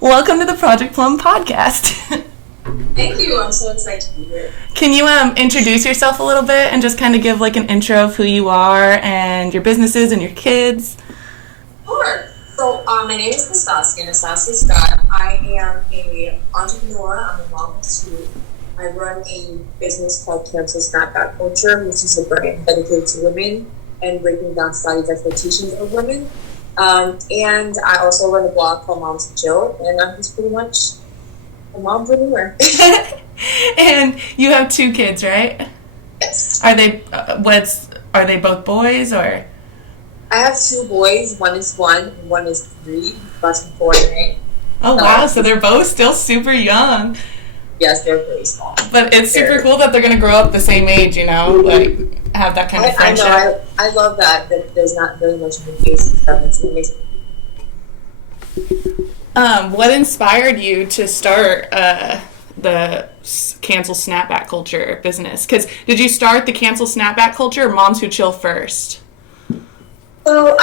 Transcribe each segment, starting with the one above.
Welcome to the Project Plum podcast. Thank you. I'm so excited to be here. Can you introduce yourself a little bit and just kind of give like an intro of who you are and your businesses and your kids? Sure. So my name is Nastasia Scott. I am an entrepreneur. I'm a mom of two. I run a business called Cancel Snapback Culture, which is a brand dedicated to women and breaking down society's expectations of women. And I also run a blog called Moms to Chill, and I'm just pretty much a mompreneur. And you have two kids, right? Yes. Are they are they both boys or? I have two boys. One is 1 and one is 3. That's 4 and 8. Oh wow! So they're both still super young. Yes, they're very small. But it's super cool that they're gonna grow up the same age. You know, like have that kind of friendship. I know. I love that there's not very much of a face difference. It makes What inspired you to start the Cancel Snapback Culture business? Because did you start the Cancel Snapback Culture or Moms Who Chill first? So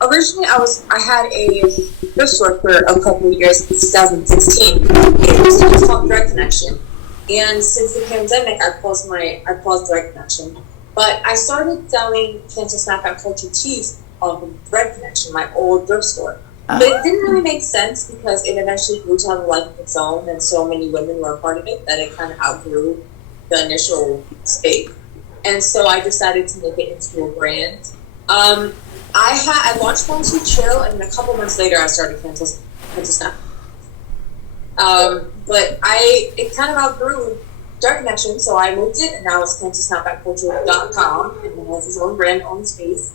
originally I had a thrift store for a couple of years since 2016. It was called Direct Connection. And since the pandemic, I paused Direct Connection. But I started selling Cancel Snapback Culture tees on Direct Connection, my old thrift store. But it didn't really make sense because it eventually grew to have a life of its own, and so many women were a part of it that it kind of outgrew the initial state. And so I decided to make it into a brand. I launched Moms Who Chill, and a couple months later I started Cancel Snap. But it kind of outgrew Dark Connection, so I moved it, and now it's CancelSnapbackCulture.com, and it has its own brand, own space.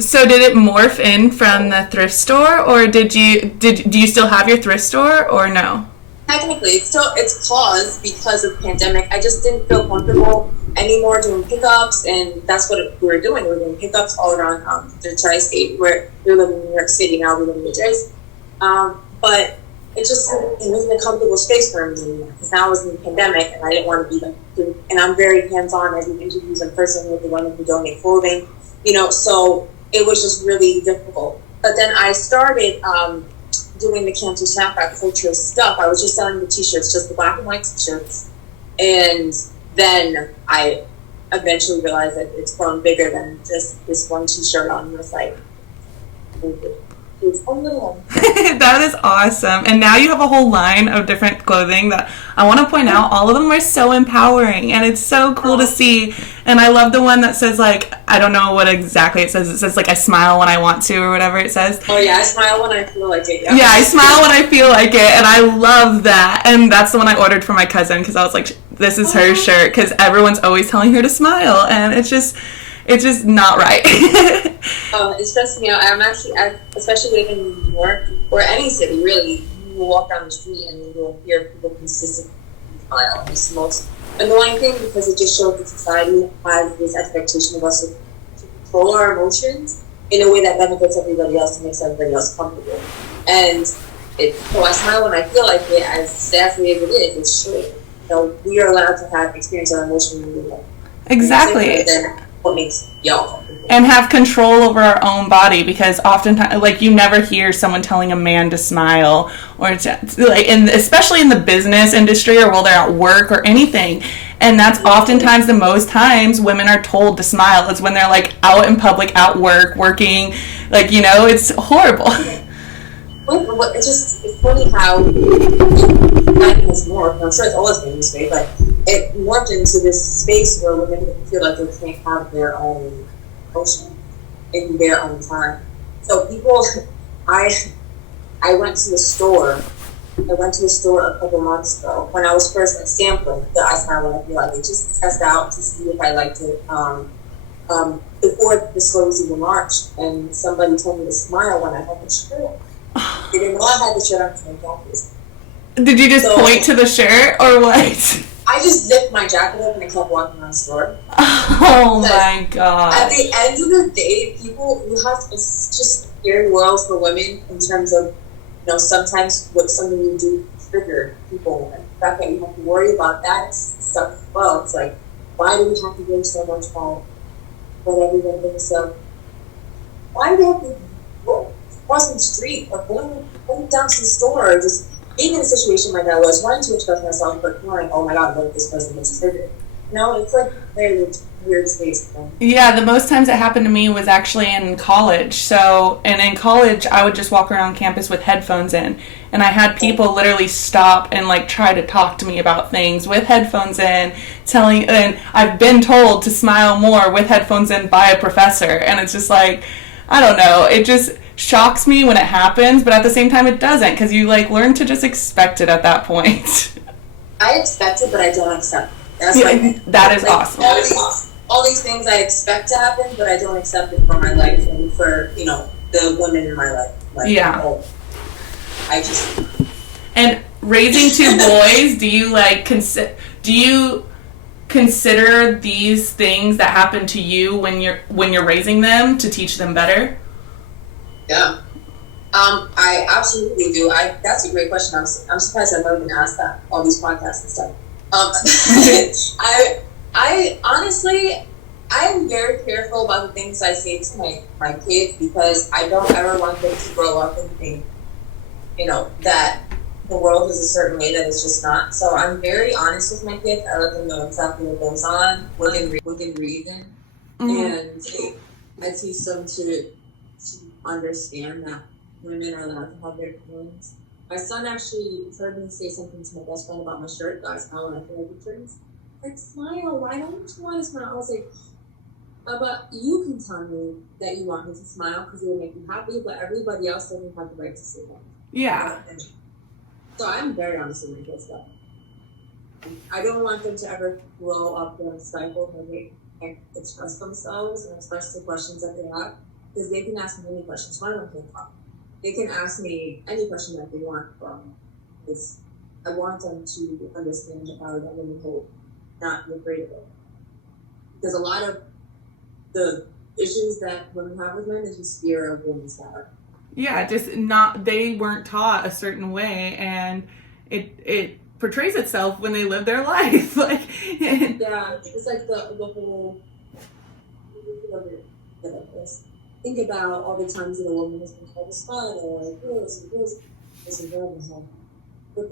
So did it morph in from the thrift store, or do you still have your thrift store, or no? Technically, it's paused because of the pandemic. I just didn't feel comfortable anymore doing pickups, and that's what we were doing. We were doing pickups all around the tri-state. We live in New York City now. We live in New Jersey, but it wasn't a comfortable space for me anymore because now it was in the pandemic, and I didn't want to be them. And I'm very hands-on. I do interviews in person with the women who donate clothing. So it was just really difficult. But then I started doing the Cancel Snapback Culture stuff. I was just selling the t-shirts, just the black and white t-shirts. And then I eventually realized that it's grown bigger than just this one t-shirt on the site. It's a little one. That is awesome. And now you have a whole line of different clothing that I want to point out. All of them are so empowering, and it's so cool to see. And I love the one that says, like, I don't know what exactly it says. It says, like, I smile when I want to, or whatever it says. Oh, yeah, I smile when I feel like it. Yeah, I smile when I feel like it, and I love that. And that's the one I ordered for my cousin because I was like, this is her shirt, because everyone's always telling her to smile, and it's just not right. It stresses me out. Especially living in New York or any city, really. You will walk down the street and you will hear people consistently smile. It's the most annoying thing because it just shows that society has this expectation of us to control our emotions in a way that benefits everybody else and makes everybody else comfortable. And so I smile when I feel like it, as sadly as it is. It's true. We are allowed to have experience our emotions. Exactly. What makes y'all comfortable. And have control over our own body, because oftentimes, like, you never hear someone telling a man to smile, or especially in the business industry, or while they're at work or anything. And that's oftentimes the most times women are told to smile is when they're like out in public, at work, working. Like, it's horrible. It's funny how it has morphed. I'm sure it's always been this way, but it morphed into this space where women feel like they can't have their own emotion in their own time. So I went to a store. I went to a store a couple months ago when I was first sampling the I Smile When I Feel Like It, just to test out to see if I liked it. Before the store was even launched, and somebody told me to smile when I had the shirt. They didn't know I had the shirt on because my jacket was. Did you just point to the shirt, or what? I just zipped my jacket up and I kept walking around the store. Oh my god. At the end of the day, it's just a scary world for women in terms of, sometimes what something you do trigger people. And the fact that you have to worry about that stuff as well. It's like, why do we have to give so much about what everyone thinks of? Why do we have to crossing the street or going down to the store or just being in a situation like that was wanting to express myself, but feeling, oh my god, what if this person gets offended? It's like very weird space. Yeah, the most times it happened to me was actually in college. So, and in college, I would just walk around campus with headphones in. And I had people literally stop and like try to talk to me about things with headphones in, and I've been told to smile more with headphones in by a professor. And it's just like, I don't know, it just shocks me when it happens, but at the same time it doesn't, because you like learn to just expect it at that point. I expect it, but I don't accept it. That is awesome. All these things I expect to happen, but I don't accept it for my life and for, the women in my life. And raising two boys, do you consider these things that happen to you when you're raising them to teach them better? Yeah. I absolutely do. That's a great question. I'm surprised I've never been asked that, all these podcasts and stuff. I honestly, I'm very careful about the things I say to my kids, because I don't ever want them to grow up and think, that the world is a certain way that it's just not. So I'm very honest with my kids. I let them know exactly what goes on within reason. Mm-hmm. And I teach them to understand that women are allowed to have their feelings. My son actually heard me say something to my best friend about my shirt. I smile when I feel like the shirt. Like, smile, why don't you want to smile? I was like, but you can tell me that you want me to smile because it will make you happy, but everybody else doesn't have the right to say that. Yeah. So I'm very honest with my kids, though. I don't want them to ever grow up and stifled when they can't express themselves and express the questions that they have, because they can ask me any questions. Why don't they talk? They can ask me any question that they want from this. I want them to understand the power that women hold, not be afraid of it. Because a lot of the issues that women have with men is just fear of women's power. Yeah, they weren't taught a certain way, and it portrays itself when they live their life. Yeah, it's like the whole. Think about all the times that a woman has been called a slut or like this and that. But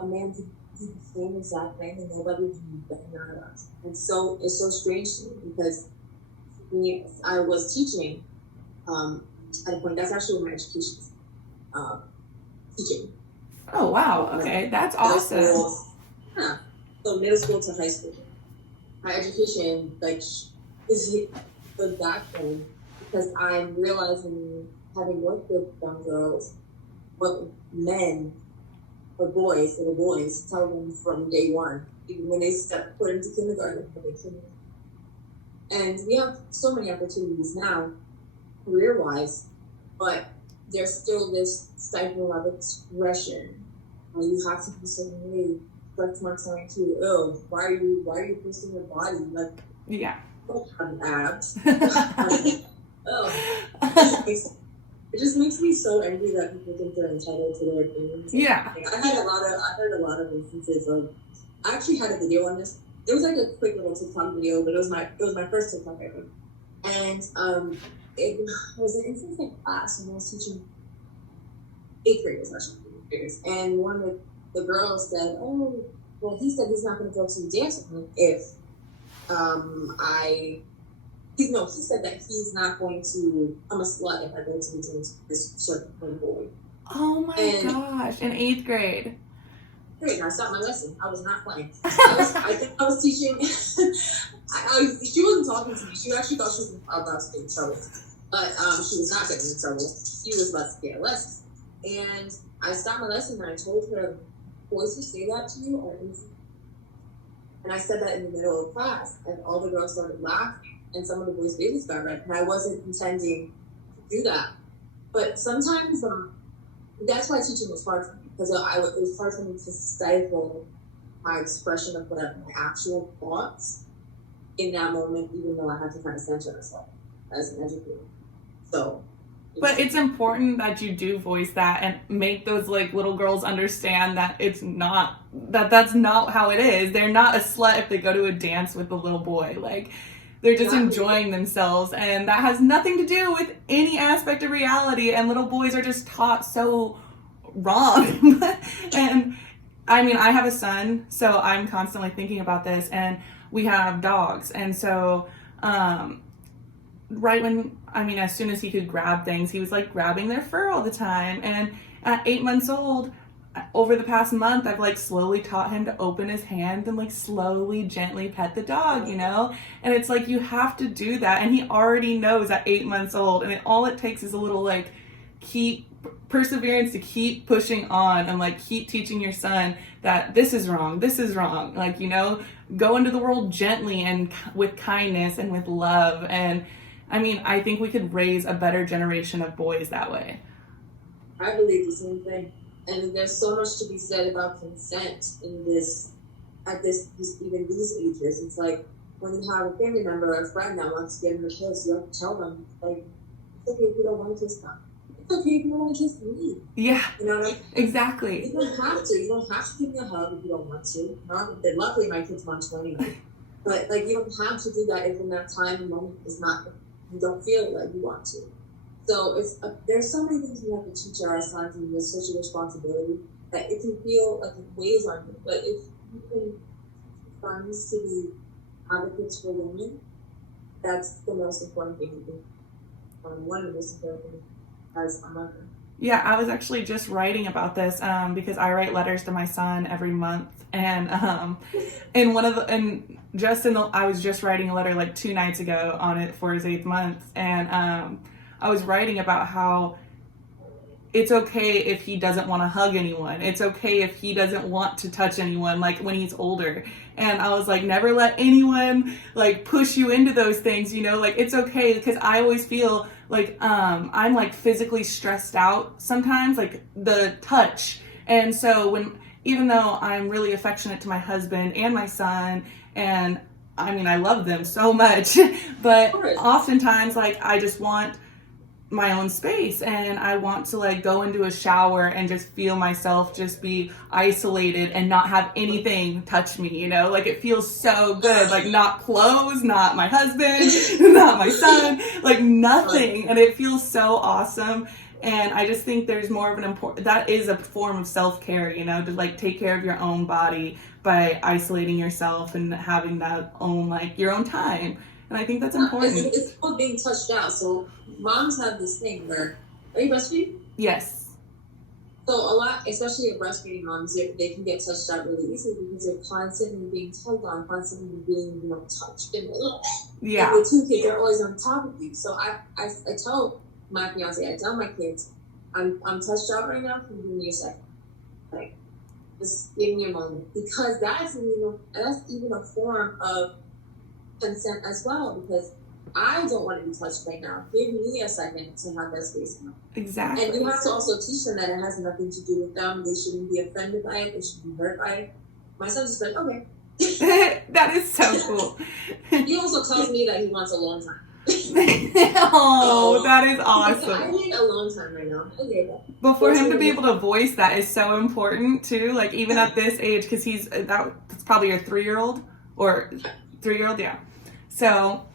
a man could do the same exact thing and nobody can recognize. And so it's so strange to me, because I was teaching at a point. That's actually where my education is, teaching. Oh wow! Okay, that's awesome. Yeah. So middle school to high school. My education is the backbone. Because I'm realizing, having worked with young girls, what men or little boys, tell them from day one, even when they step foot into kindergarten. And we have so many opportunities now, career-wise, but there's still this stifling of expression. You have to be certain way. Stretch marks on too. Oh, why are you posting your body? Like, yeah. Don't have abs. It just makes me so angry that people think they're entitled to their opinions. Yeah. I heard a lot of instances of. I actually had a video on this. It was like a quick little TikTok video, but it was my first TikTok ever. And it was an instance in class when I was teaching 8th graders, and one of the girls said, "Oh, well, he said he's not going to go to the dance with me if he said that he's not going to. I'm a slut if I go to the dance with this certain boy." Oh my gosh! In 8th grade. Great, and I stopped my lesson. I was not playing. I think I was teaching. She wasn't talking to me. She actually thought she was about to get in trouble, but she was not getting in trouble. She was about to get a lesson, and I stopped my lesson and I told her, "Boys who say that to you are easy." And I said that in the middle of class, and all the girls started laughing, and some of the boys' faces got red. And I wasn't intending to do that, but sometimes that's why teaching was hard for me, because it was hard for me to stifle my expression of whatever my actual thoughts in that moment, even though I had to kind of censor myself as an educator. So. But it's important that you do voice that and make those little girls understand that that's not how it is. They're not a slut if they go to a dance with a little boy. They're just enjoying themselves, and that has nothing to do with any aspect of reality, and little boys are just taught so wrong. And I mean, I have a son, so I'm constantly thinking about this, and we have dogs, and so right when, I mean, as soon as he could grab things, he was like grabbing their fur all the time. And at 8 months old, over the past month, I've like slowly taught him to open his hand and like slowly, gently pet the dog, you know? And it's like, you have to do that. And he already knows at 8 months old. And all it takes is a little like keep perseverance to keep pushing on and like keep teaching your son that this is wrong, like, you know, go into the world gently and with kindness and with love. And I mean, I think we could raise a better generation of boys that way. I believe the same thing. And there's so much to be said about consent in this, at this even these ages. It's like when you have a family member or a friend that wants to give them a kiss, you have to tell them, like, it's okay if you don't want to kiss them. It's okay if you don't want to kiss me. Yeah. You know what I mean? Exactly. You don't have to. You don't have to give me a hug if you don't want to. Not that luckily my kids want to anyway. But like, you don't have to do that if in that time and moment is not, you don't feel like you want to. So it's there's so many things we have to teach our sons, and there's such a responsibility that it can feel like it weighs on you. But if you can find to be advocates for women, that's the most important thing you can. One of the most important things as a mother. Yeah, I was actually just writing about this because I write letters to my son every month, and I was just writing a letter like 2 nights ago on it for his 8th month, and I was writing about how it's okay if he doesn't want to hug anyone. It's okay if he doesn't want to touch anyone, like when he's older. And I was like, never let anyone like push you into those things, you know, like it's okay, because I always feel like I'm like physically stressed out sometimes, like the touch. And so even though I'm really affectionate to my husband and my son, and I mean, I love them so much, but oftentimes like I just want my own space, and I want to like go into a shower and just feel myself just be isolated and not have anything touch me, you know, like it feels so good, like not clothes, not my husband, not my son, like nothing. And it feels so awesome. And I just think there's more of that is a form of self-care, you know, to like take care of your own body by isolating yourself and having that own, like your own time. And I think that's important. It's called being touched out. So moms have this thing where, are you breastfeeding? Yes. So a lot, especially breastfeeding moms, they can get touched out really easily because they're constantly being tugged on, constantly being, you know, touched. And yeah. And the 2 kids are always on top of you. So I tell my fiance, I tell my kids, I'm touched out right now. Can you give me a second? Like, just give me a moment, because that's even a form of consent as well, because I don't want to be touched right now. Give me a second to have that space now. Exactly. And you have to also teach them that it has nothing to do with them. They shouldn't be offended by it. They shouldn't be hurt by it. My son's just like, okay. That is so cool. He also tells me that he wants a long time. Oh, that is awesome. I need a long time right now. Okay. But for him to be able to voice that is so important too. Like even at this age, because that's probably your 3-year-old or 3-year-old, yeah. So,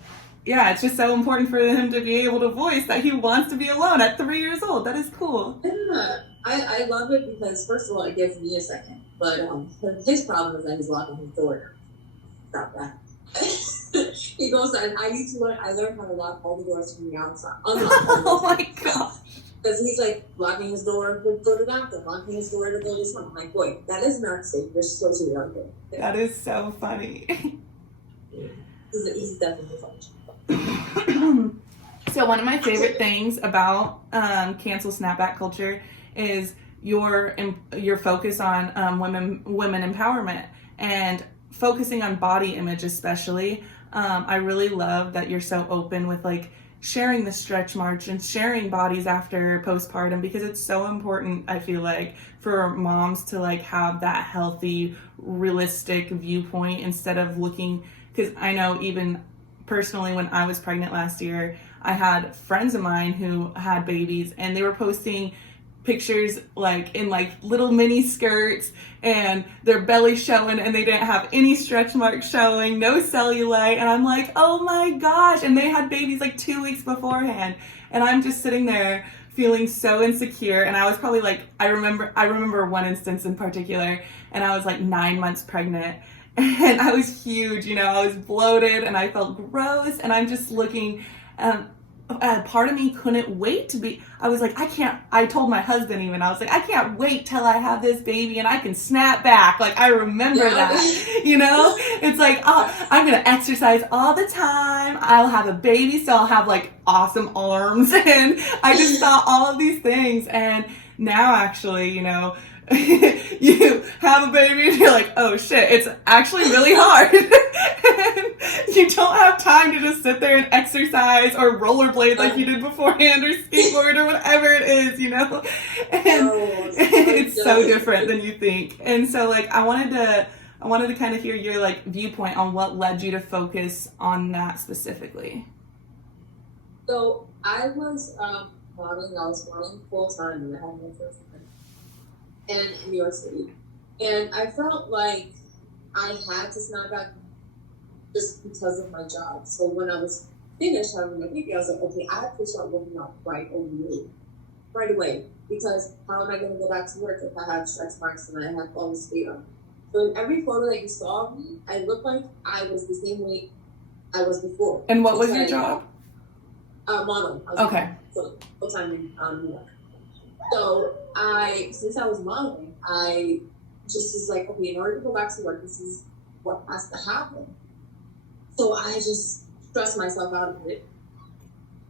yeah, it's just so important for him to be able to voice that he wants to be alone at 3 years old. That is cool. Yeah, I love it because, first of all, it gives me a second. But his problem is that he's locking his door. Stop that. He goes, and I learned how to lock all the doors from the outside. Oh my gosh. Because he's like locking his door to go to the bathroom, locking his door to go to sleep. I'm like, boy, that is not safe. You're supposed to be out there. That is so funny. He's definitely fun. So one of my favorite things about cancel snapback culture is your focus on women empowerment and focusing on body image especially. I really love that you're so open with like sharing the stretch march and sharing bodies after postpartum, because it's so important, I feel like, for moms to like have that healthy, realistic viewpoint instead of looking. Because I know even personally when I was pregnant last year, I had friends of mine who had babies and they were posting pictures like in like little mini skirts and their belly showing, and they didn't have any stretch marks showing, no cellulite, and I'm like, oh my gosh, and they had babies like 2 weeks beforehand, and I'm just sitting there feeling so insecure. And I was probably like, I remember one instance in particular, and I was like 9 months pregnant, and I was huge, you know, I was bloated and I felt gross, and I'm just looking, part of me couldn't wait to be, I was like, I told my husband even, I was like, I can't wait till I have this baby and I can snap back. Like, I remember that, you know? It's like, oh, I'm going to exercise all the time. I'll have a baby, so I'll have like awesome arms. And I just thought all of these things. And now actually, you know, you have a baby and you're like, oh shit, it's actually really hard. And you don't have time to just sit there and exercise or rollerblade like you did beforehand, or skateboard or whatever it is, you know? And it's so different than you think. And so like I wanted to kind of hear your like viewpoint on what led you to focus on that specifically. So I was modeling. I was modeling full time, and I had my first and in New York City. And I felt like I had to snap back just because of my job. So when I was finished having my baby, I was like, okay, I have to start working out right away. Because how am I going to go back to work if I have stretch marks and I have all this weight on? So in every photo that you saw of me, I looked like I was the same weight I was before. And what was your job? Modeling. Okay. Full time in New York. So since I was modeling, I just was like, okay, in order to go back to work, this is what has to happen. So I just stressed myself out of it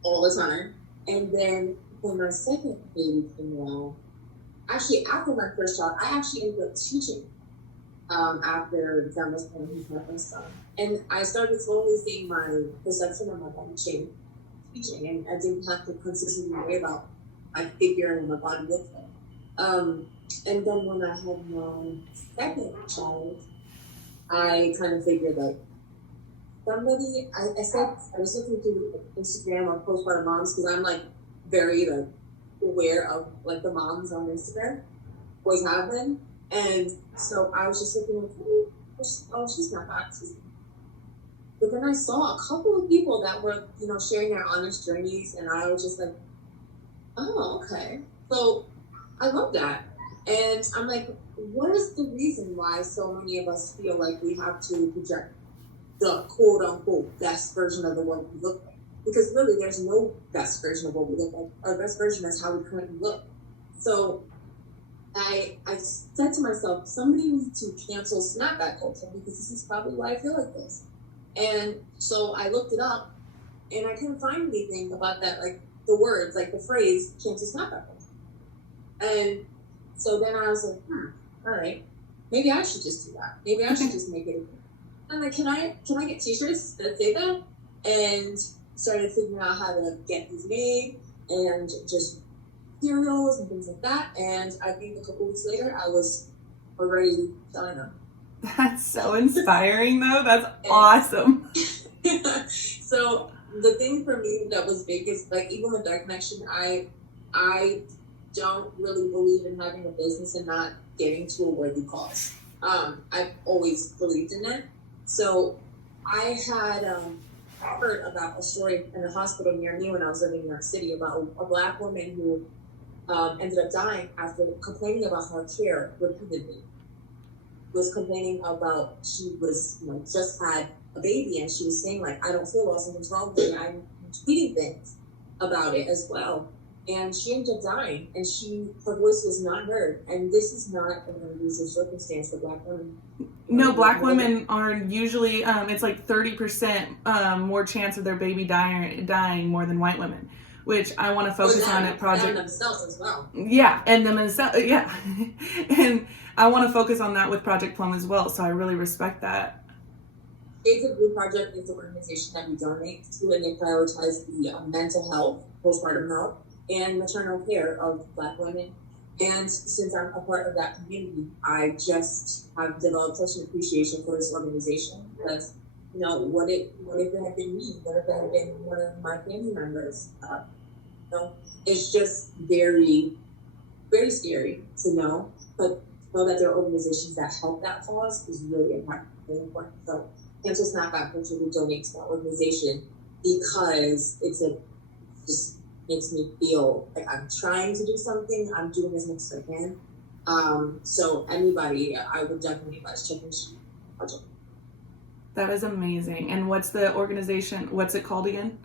all the time. And then when my second baby came along, actually after my first child, I actually ended up teaching after Zen was born, he's my son. And I started slowly seeing my perception of my body change, teaching, and I didn't have to consistently worry about my figure and my body look like. And then when I had my second child, I kind of figured like I said I was looking through Instagram on postpartum moms, because I'm like very like aware of like the moms on Instagram, always have been, and so I was just looking like, oh, she's not bad. But then I saw a couple of people that were, you know, sharing their honest journeys, and I was just like, oh, okay. So I love that. And I'm like, what is the reason why so many of us feel like we have to project the quote unquote best version of the what we look like? Because really there's no best version of what we look like. Our best version is how we currently look. So I said to myself, somebody needs to cancel snapback culture, because this is probably why I feel like this. And so I looked it up, and I couldn't find anything about that, like the words, like the phrase, cancel snapback culture. And so then I was like, all right, maybe I should just do that. Maybe I should just make it. I'm like, can I get t-shirts that say that? And started figuring out how to get these made, and just cereals and things like that. And I think a couple weeks later, I was already selling them. That's so inspiring, though. That's awesome. So the thing for me that was big is like, even with Dark Connection, I don't really believe in having a business and not getting to a worthy cause. I've always believed in that. So I had heard about a story in a hospital near me when I was living in New York City about a Black woman who ended up dying after complaining about her care repeatedly. Was complaining about, she was, you know, just had a baby, and she was saying like, I don't feel well, something's wrong with me. I'm tweeting things about it as well. And she ended up dying, and her voice was not heard. And this is not an unusual circumstance for Black women. No, Black women are usually, it's like 30% more chance of their baby dying more than white women, which I want to focus on at Project. And themselves as well. Yeah, and themselves, yeah. And I want to focus on that with Project Plum as well, so I really respect that. Shades of Blue Project is an organization that we donate to, and they prioritize the mental health, postpartum health, and maternal care of Black women. And since I'm a part of that community, I just have developed such an appreciation for this organization, because, you know, what if it had been me? What if it had been one of my family members? You know, it's just very very scary to know, but know that there are organizations that help that cause is really important. Really important. So cancer snapback will donate to that organization because just makes me feel like I'm trying to do something. I'm doing as much as I can. So anybody, I would definitely advise checking project. That is amazing. And what's the organization? What's it called again?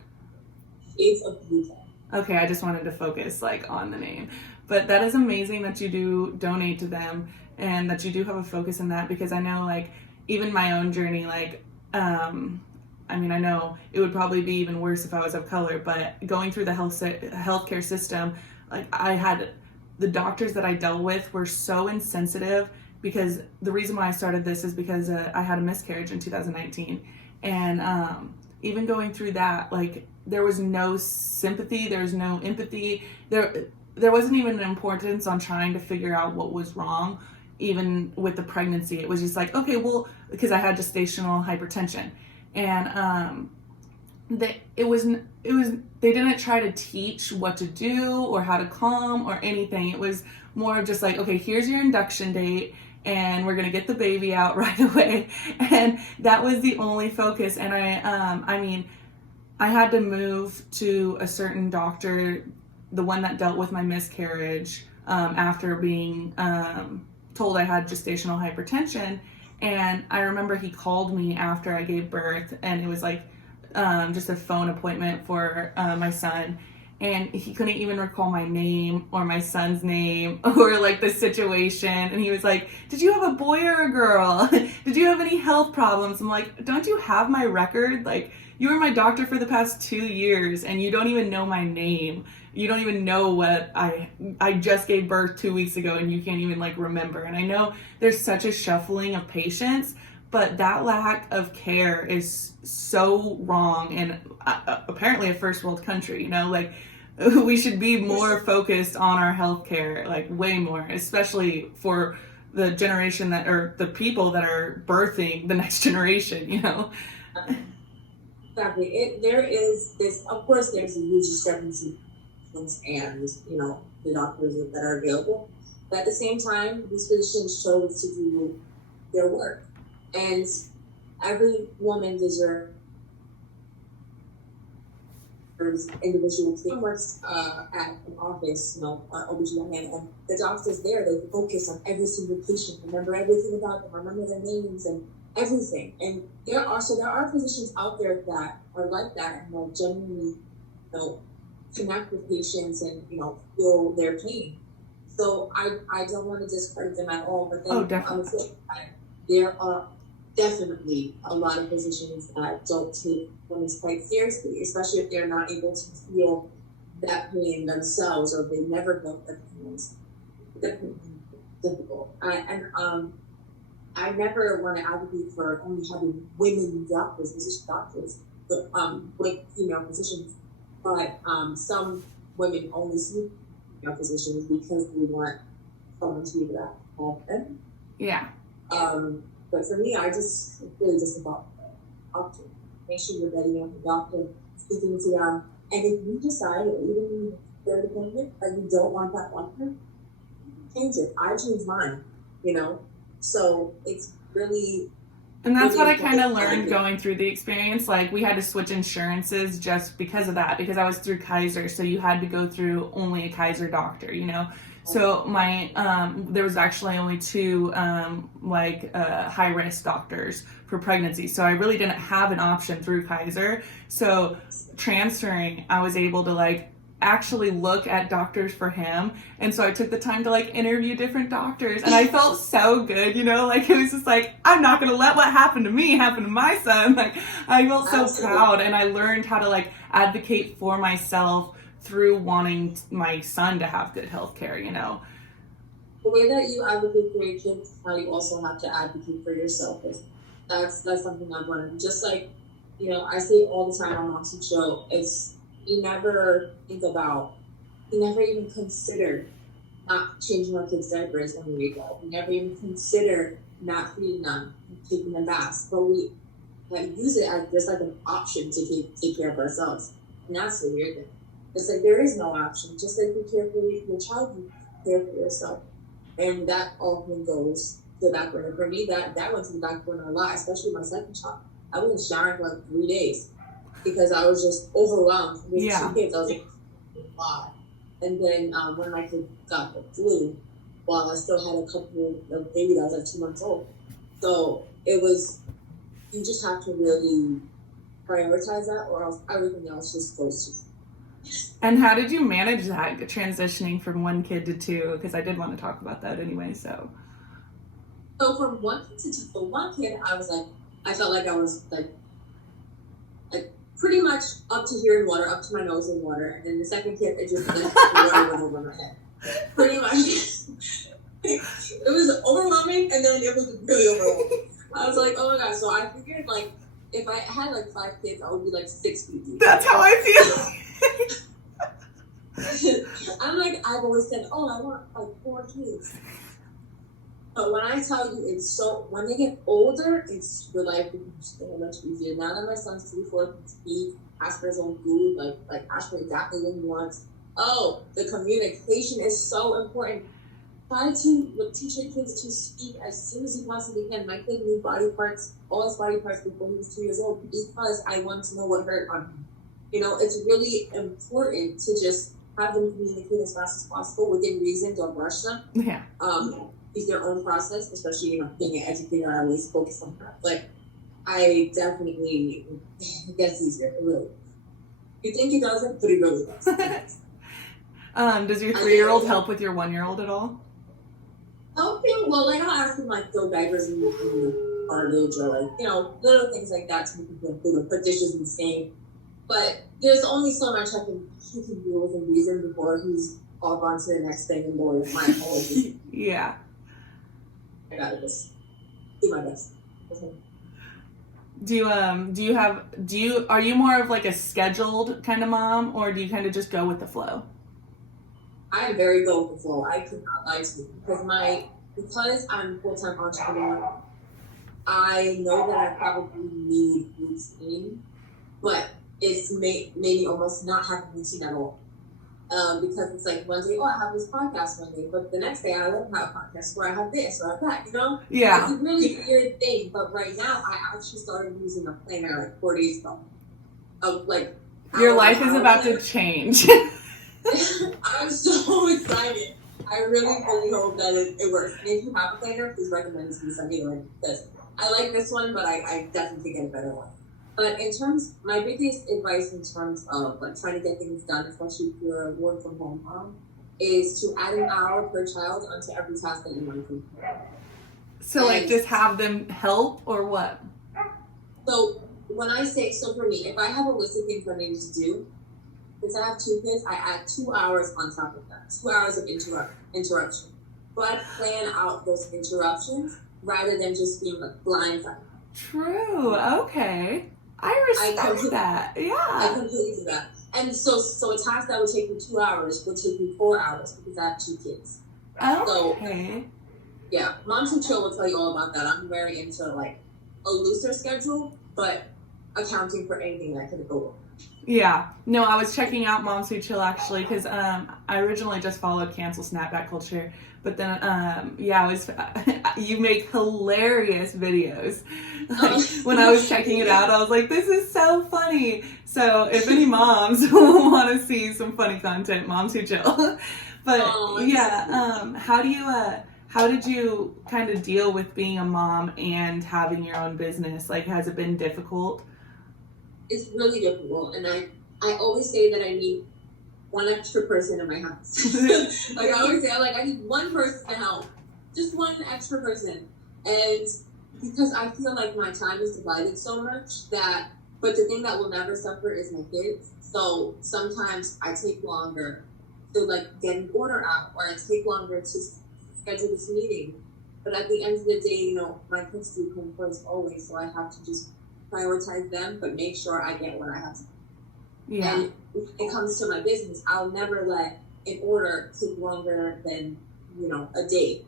Shades of Blue. Okay, I just wanted to focus like on the name. But that is amazing that you do donate to them and that you do have a focus in that, because I know like even my own journey, like I mean, I know it would probably be even worse if I was of color, but going through the healthcare system, like I had the doctors that I dealt with were so insensitive, because the reason why I started this is because I had a miscarriage in 2019. And even going through that, like there was no sympathy, there was no empathy, there wasn't even an importance on trying to figure out what was wrong, even with the pregnancy. It was just like, okay, well, because I had gestational hypertension. And they didn't try to teach what to do or how to calm or anything. It was more of just like, okay, here's your induction date and we're gonna get the baby out right away. And that was the only focus. And I mean, I had to move to a certain doctor, the one that dealt with my miscarriage, after being told I had gestational hypertension. And I remember he called me after I gave birth, and it was like just a phone appointment for my son. And he couldn't even recall my name or my son's name or like the situation. And he was like, did you have a boy or a girl? Did you have any health problems? I'm like, don't you have my record? Like, you were my doctor for the past 2 years and you don't even know my name. You don't even know what I just gave birth 2 weeks ago and you can't even like remember. And I know there's such a shuffling of patients, but that lack of care is so wrong. And apparently a first world country, you know, like we should be more focused on our healthcare, like way more, especially for the generation that, or the people that are birthing the next generation, you know? Exactly. There is this, of course, there's a huge discrepancy and, you know, the doctors that are available. But at the same time, these physicians chose to do their work. And every woman deserves individual team works at an office, you know, OBGYN, and the doctors there, they focus on every single patient, remember everything about them, remember their names and everything. And there are physicians out there that are like that and will genuinely, you know, connect with patients and, you know, feel their pain. So I don't want to discredit them at all, but then on the flip side, there are definitely a lot of physicians that don't take women's quite seriously, especially if they're not able to feel that pain themselves or they never felt that pain. It's definitely difficult. I never want to advocate for only having women doctors, physician doctors, but with female physicians. But some women only see female physicians because they want someone to be able to help them. Yeah. But for me, it's really just about the doctor. Make sure you're ready on the doctor, speaking to them. And if you decide, or even in the third appointment, that you don't want that doctor, change it. I changed mine, you know? So it's really... And that's what I kind of learned going through the experience. Like, we had to switch insurances just because of that, because I was through Kaiser, so you had to go through only a Kaiser doctor, you know? So there was actually only 2 high-risk doctors for pregnancy. So I really didn't have an option through Kaiser. So transferring, I was able to like actually look at doctors for him. And so I took the time to like interview different doctors, and I felt so good, you know, like it was just like, I'm not going to let what happened to me happen to my son. Like I felt so proud, and I learned how to like advocate for myself through wanting my son to have good health care, you know. The way that you advocate for your kids, how you also have to advocate for yourself. That's something I've learned. Just like, you know, I say all the time on my show, it's you never even consider not changing our kids' diapers when we wake up. We never even consider not feeding them, taking them baths. But we use it as just like an option to take care of ourselves. And that's the weird thing. It's like there is no option. Just like you care for your child, care for yourself. And that often goes to the back burner. For me, that went to the back burner a lot, especially my second child. I wasn't showering for like 3 days because I was just overwhelmed with two kids. I was like, wow. And then when my kid got the flu, while I still had a couple of baby that was like 2 months old. So it was, you just have to really prioritize that, or else everything else just goes to. And how did you manage that, transitioning from one kid to two? Because I did want to talk about that anyway, so. So from one kid to two, for one kid, I was like, I felt like I was like pretty much up to here in water, up to my nose in water. And then the second kid, it just like water went over my head. Pretty much. It was overwhelming, and then it was really overwhelming. I was like, oh my gosh. So I figured like, if I had like 5 kids, I would be like 6 feet deep. That's how I feel. I'm like, I've always said, oh, I want like 4 kids. But when I tell you, it's so, when they get older, it's, your life becomes so much easier. Now that my son's 3, 4, he asks for his own food, like asks for exactly what he wants. Oh, the communication is so important. Try to teach your kids to speak as soon as you possibly can. My kid knew body parts, all his body parts before he was 2 years old, because I wanted to know what hurt on him. You know, it's really important to just have them communicate as fast as possible within reason. Don't rush them. Yeah. It's their own process, especially, you know, being an educator, I always focus on that. Like, I definitely, it gets easier, really. You think it doesn't, but it really does. Does your 3-year-old help with your 1-year-old at all? Helping? Well, like, I'll ask him, like, throw diapers in the garbage, or, like, you know, little things like that to make him feel food, or put dishes in the sink. But there's only so much he can do within reason before he's off on to the next thing, and more of my apologies. Yeah. I gotta just do my best. Are you more of like a scheduled kind of mom, or do you kind of just go with the flow? I am very go with the flow. I could not lie to you, because I'm a full-time entrepreneur. I know that I probably need routine, but it's made me almost not have a routine at all. Because it's like one day, I have this podcast one day, but the next day I won't have a podcast where I have this or I have that, you know? Yeah. It's a really weird thing, but right now I actually started using a planner like 4 days ago. Your life is about to change. I'm so excited. I really hope that it works. And if you have a planner, please recommend it to me somebody because I like this one, but I definitely get a better one. But my biggest advice in terms of like trying to get things done, especially if you're a work from home mom, is to add an hour per child onto every task that you want to do. So like just have them help, or what? So when I say, so for me, if I have a list of things that I need to do, since I have 2 kids, I add 2 hours on top of that, 2 hours of interruption. So I plan out those interruptions rather than just being like blindsided. True. Okay. I respect that. Yeah. I completely do that. And so a task that would take me 2 hours would take me 4 hours because I have 2 kids. Okay. So, yeah, Moms Who Chill will tell you all about that. I'm very into like a looser schedule, but accounting for anything that could go wrong. Yeah. No, I was checking out Moms Who Chill actually because I originally just followed Cancel Snapback Culture, but then you make hilarious videos. Like, when I was checking it out, I was like, this is so funny. So if any moms want to see some funny content, Moms Who Chill. But how did you kind of deal with being a mom and having your own business? Like, has it been difficult? It's really difficult, and I always say that I need one extra person in my house. Like I always say, I need one person to help, just one extra person. And because I feel like my time is divided so much but the thing that will never suffer is my kids. So sometimes I take longer to like get an order out, or I take longer to schedule this meeting. But at the end of the day, you know, my kids do come first always, so I have to just prioritize them, but make sure I get what I have to. Yeah. And when it comes to my business, I'll never let an order take longer than, you know, a day.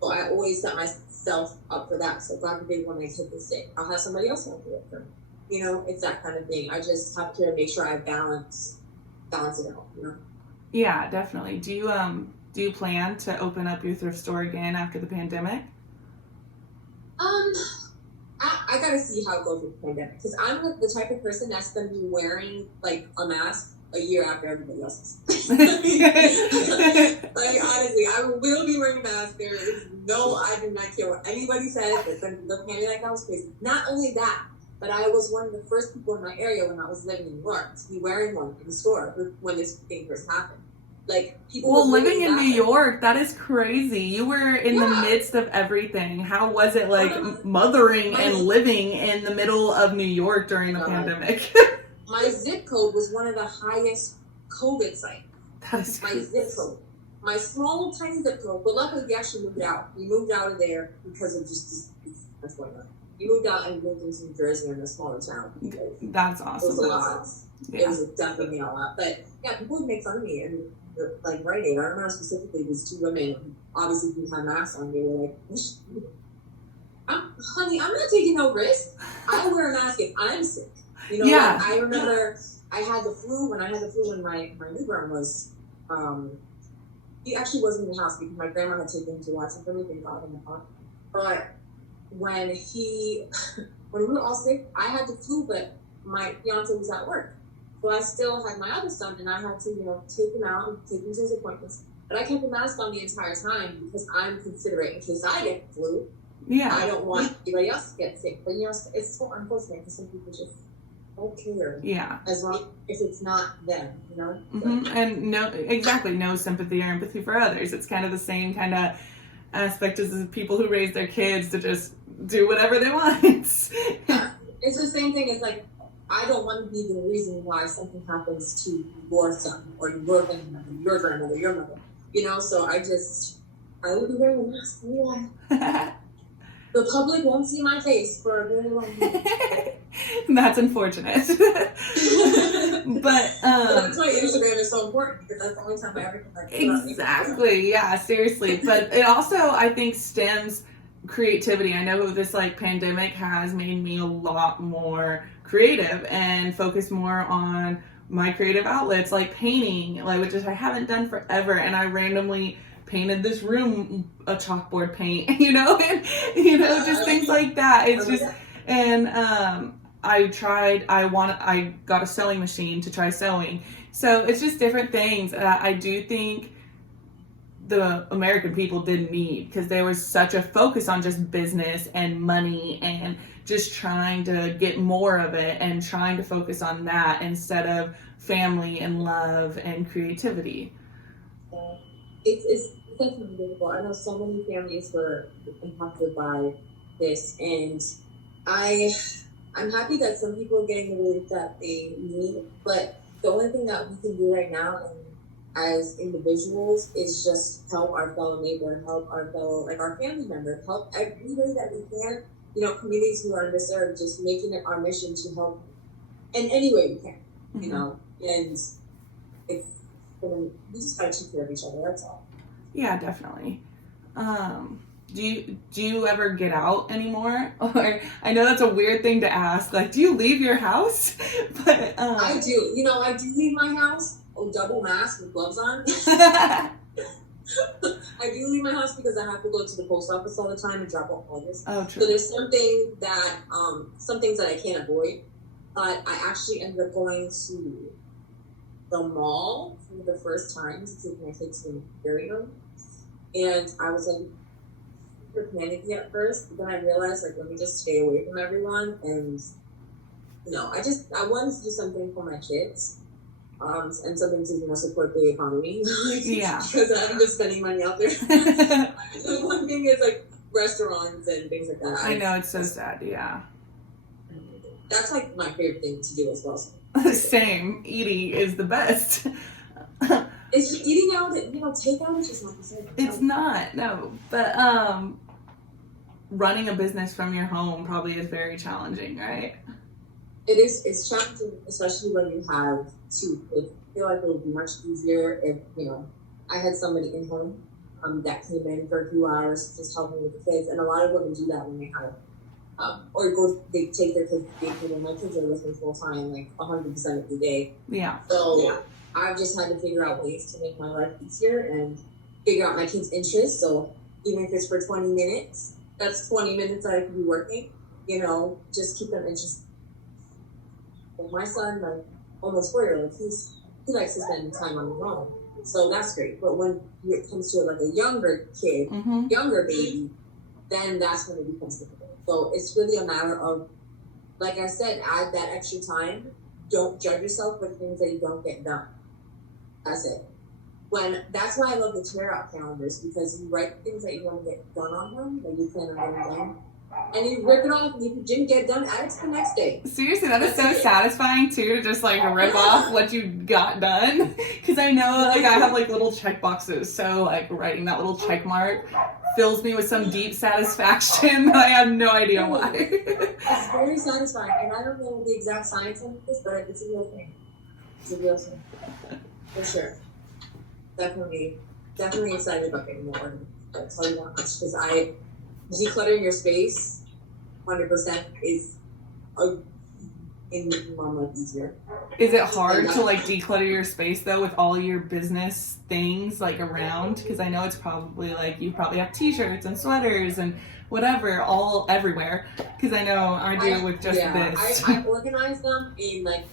So I always set myself up for that. So God forbid when I take this day, I'll have somebody else help do it for me. You know, it's that kind of thing. I just have to make sure I balance it out, you know? Yeah, definitely. Do Do you plan to open up your thrift store again after the pandemic? I gotta see how it goes with the pandemic, because I'm the type of person that's gonna be wearing like a mask a year after everybody else is. Like honestly, I will be wearing a mask. There is I do not care what anybody says. It's gonna look at me like I was crazy. Not only that, but I was one of the first people in my area when I was living in New York to be wearing one in the store when this thing first happened. Like people. Well, living in New York, that is crazy. You were in the midst of everything. How was it like mothering and living in the middle of New York during the pandemic? My zip code was one of the highest COVID sites. That is my zip code. My small little tiny zip code. But luckily we actually moved out. We moved out of there because of just what's going on. We moved out and moved into New Jersey in a smaller town. That's awesome. It was a lot. Yeah. It was definitely a lot. But yeah, people would make fun of me and like Rite Aid. I remember specifically these two women who obviously didn't have masks on. They were like, honey, I'm not taking no risk. I wear a mask if I'm sick. You know, like, I remember I had the flu when my newborn was, he actually wasn't in the house because my grandma had taken him to watch him for me, thank God in the park. But when we were all sick, I had the flu, but my fiance was at work. So I still had my other son, and I had to, take him out and take him to his appointments. But I kept the mask on the entire time because I'm considerate in case I get the flu. Yeah. I don't want anybody else to get sick. But, it's so unfortunate because some people just don't care. Yeah. As long as it's not them, Mm-hmm. And no sympathy or empathy for others. It's kind of the same kind of aspect as the people who raise their kids to just do whatever they want. Yeah. It's the same thing as like, I don't want to be the reason why something happens to your son or your grandmother, your mother, so I will be wearing a mask for a while. The public won't see my face for a very long time. That's unfortunate. But that's why Instagram is so important, because that's the only time I ever can exactly, yeah, seriously. But it also, I think, stems creativity. I know this pandemic has made me a lot more creative and focus more on my creative outlets, like painting, which I haven't done forever. And I randomly painted this room a chalkboard paint, and just things like that. It's just, and I got a sewing machine to try sewing. So it's just different things. I do think the American people didn't need, because there was such a focus on just business and money and just trying to get more of it and trying to focus on that instead of family and love and creativity. It's definitely difficult. I know so many families were impacted by this, and I'm happy that some people are getting the relief that they need, but the only thing that we can do right now as individuals is just help our fellow neighbor, help our fellow, our family member, help every way that we can. Communities who are underserved, just making it our mission to help in any way we can, and it's, we just gotta take care of each other, that's all. Yeah, definitely. Do you ever get out anymore? Or I know that's a weird thing to ask. Do you leave your house? But I do. I do leave my house. Double mask with gloves on. I do leave my house because I have to go to the post office all the time and drop off orders. Oh, true. So there's some things that I can't avoid. But I actually ended up going to the mall for the first time to take my kids to the aquarium. And I was super panicky at first, but then I realized let me just stay away from everyone. And I wanted to do something for my kids. And something to support the economy. Yeah. Because I'm just spending money out there. One thing is restaurants and things like that. I know, it's so sad, yeah. That's my favorite thing to do as well. Same. Eating is the best. It's just eating out, takeout is just not the same. It's not, no. But running a business from your home probably is very challenging, right? It's challenging, especially when you have two kids. I feel like it would be much easier if, I had somebody in home that came in for a few hours just helping with the kids. And a lot of women do that when they have, they take their kids to daycare, and my kids are with them full time, 100% of the day. Yeah. So I've just had to figure out ways to make my life easier. And, figure out my kid's interests. So even if it's for 20 minutes, that's 20 minutes that I could be working, you know, just keep them interested. Well, my son, like almost 4-year-old, he likes to spend time on his own. So that's great. But when it comes to like a younger kid, younger baby, then that's when it becomes difficult. So it's really a matter of, like I said, add that extra time. Don't judge yourself for things that you don't get done. That's it. That's why I love the tear out calendars, because you write things that you want to get done on them, that you plan on getting done, and you rip it off, and if you didn't get done, add it to the next day. Seriously, that is so satisfying too, to just like rip off what you got done. Because I know, like, I have like little check boxes, so like writing that little check mark fills me with some deep satisfaction that I have no idea why. It's very satisfying, and I don't know the exact science of this, but it's a real thing. It's a real thing, for sure. Definitely excited about getting more. I'll tell you that much, because decluttering your space 100% is in making mom life easier. Is it hard to like declutter your space though, with all your business things like around? Because I know it's probably like you probably have t-shirts and sweaters and whatever all everywhere. Because I know I do with just this. I organize them in like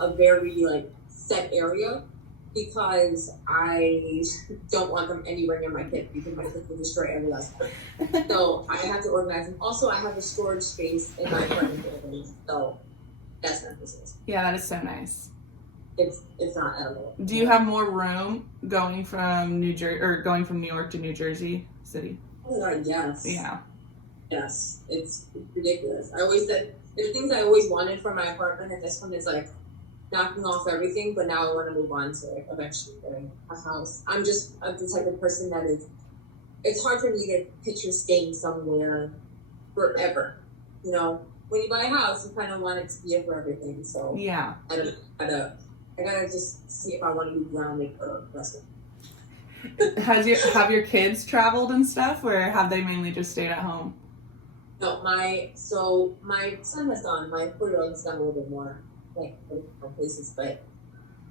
a very like set area, because I don't want them anywhere near my kid, because my kid will destroy every last one. So I have to organize them. Also, I have a storage space in my apartment building, so that's not business. Yeah, that is so nice. It's not at all. Do you have more room going from New York to New Jersey City? Oh my God, yes. Yeah. Yes, it's ridiculous. I always said there's things I always wanted from my apartment, and this one is like knocking off everything, but now I want to move on to like eventually getting a house. I'm the type of person that it's hard for me to picture staying somewhere forever. You know, when you buy a house, you kind of want it to be for everything. So yeah, I gotta just see if I want to be grounded for the rest of it. Have your kids traveled and stuff, or have they mainly just stayed at home? No, my son has gone. My 4-year-old has done a little bit more, like places, but